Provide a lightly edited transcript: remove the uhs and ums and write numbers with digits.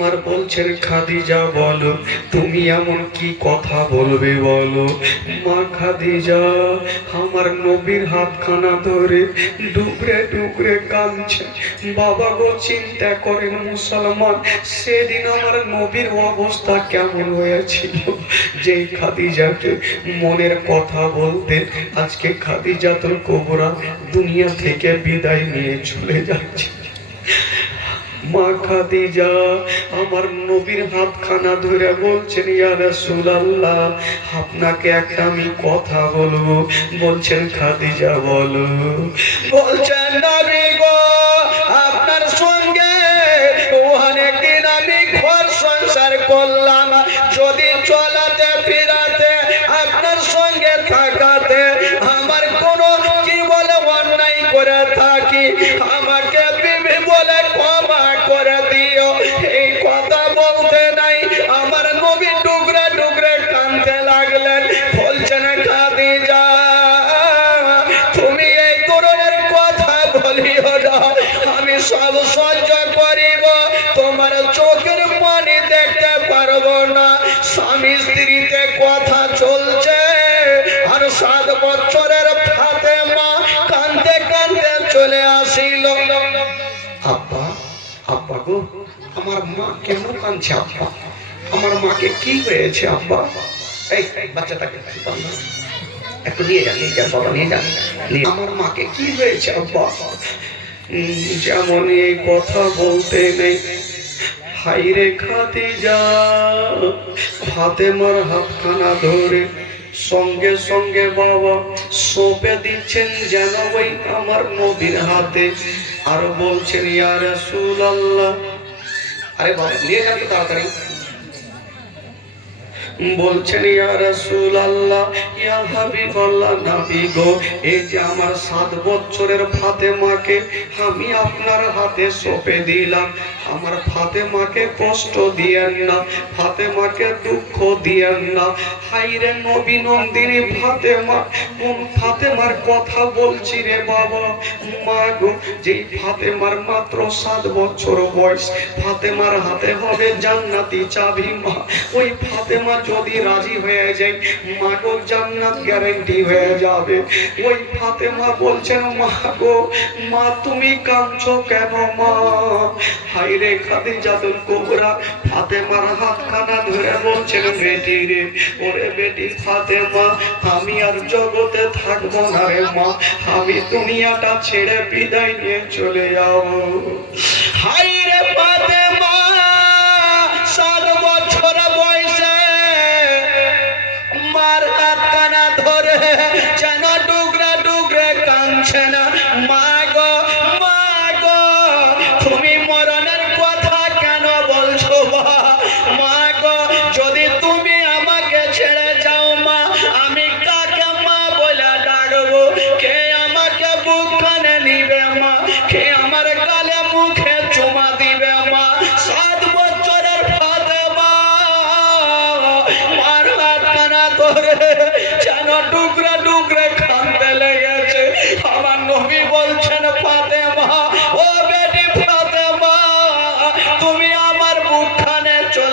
আমার বলছেন খাদিজা বলো তুমি এমন কি কথা বলবে বলো। মা খাদিজা আমার নবীর হাতখানা ধরে ডুকরে ডুকরে কাঁদছে। বাবা গো চিন্তা করেন মুসলমান, সেদিন আমার নবীর অবস্থা কেমন হয়েছিল। যেই খাদিজাকে মনের কথা বলতে আজকে খাদিজাতুল কুবরা দুনিয়া থেকে বিদায় নিয়ে চলে যাচ্ছে। মা খাদিজা আমার নবীর হাতখানা ধরে বলছেন ইয়া রাসূলুল্লাহ আপনাকে একটা আমি কথা বলবো। বলছেন খাদিজা বলো। বলছেন নবী গো আপনার সঙ্গে অনেকদিন আমি ঘর সংসার করলাম, যদি চলাতে ফিরাতে আপনার সঙ্গে থাকাতে আমার কোনো কি বলে অন্যায় করে থাকি আমাকে বিবি বলে ক্ষমা করে দিও। এই কথা বলতে নাই আমার নবী ডুগরে ডুগরে কাঁদতে লাগলেন। বলছেন খাদিজা তুমি এই ধরনের কথা বলিও না, আমি সব সহ্য করিব, তোমার চোখের পানি দেখতে পারবো না। স্বামী স্ত্রীতে কথা চলছে আর 7 বছরের ফাতেমা কাঁদতে কাঁদতে চলে আসিল। আব্বা আব্বা গো আমার মা কেন কাঁদছে আব্বা, আমার মাকে কি হয়েছে আব্বা। এই বাচ্চাটাকে একটু নিয়ে যান বাবা, নিয়ে যান। আমার মাকে কি হয়েছে আব্বা। যেমন এই কথা বলতে নেই, হাইরে খাদিজা ফাতেমার হাতখানা ধরে সঙ্গে সঙ্গে বাবা সঁপে দিচ্ছেন যেন ওই আমার নবীর হাতে। আর বলছেন ইয়া রাসূলুল্লাহ, আরে বাবা নিয়ে যান তাড়াতাড়ি। বলছেন ইয়া রাসূলুল্লাহ ইয়া হাবিবাল্লাহ নবী গো এই যে আমার 7 বছরের ফাতেমাকে আমি আপনার হাতে সঁপে দিলাম, আমার ফাতেমাকে কষ্ট দিয়েন না, ফাতেমাকে দুঃখ দিয়েন না। হাইরে নবী নন্দিনী ফাতেমা, কোন ফাতেমার কথা বলছি রে বাবা। মা গো যেই ফাতেমার মাত্র 7 বছর বয়স, ফাতেমার হাতে হবে জান্নাতি চাবি। মা ওই ফাতেমা যদি রাজি হয়ে যায় মা গো জান্নাত গ্যারান্টি হয়ে যাবে। ওই ফাতেমা বলছেন মা গো মা তুমি কাঁদছো কেন মা। হাইরে খাদিজাতুল কুবরা ফাতেমার হাতখানা ধরে বলছেন বেটি রে, ওরে বেটি ফাতেমা আমি আর জগতে থাকবো না রে মা, আমি দুনিয়াটা ছেড়ে বিদায় নিয়ে চলে যাব। হাইরে ফাতেমা 7 বছর বয়সে মার হাতখানা ধরে যেন ডুগরে ডুগরে কাঁদছে না। মা গো তুমি মরণের কথা কেন বলছো মা গো, যদি তুমি আমাকে ছেড়ে যাও মা আমি কাকে মা বলে ডাকবো, কে আমাকে বুকখানে নিবে মা, কে আমার গালে মুখে চুমা দিবে মা। 7 বছরের ফাতেমা মার হাতখানা ধরে যেন টুকরা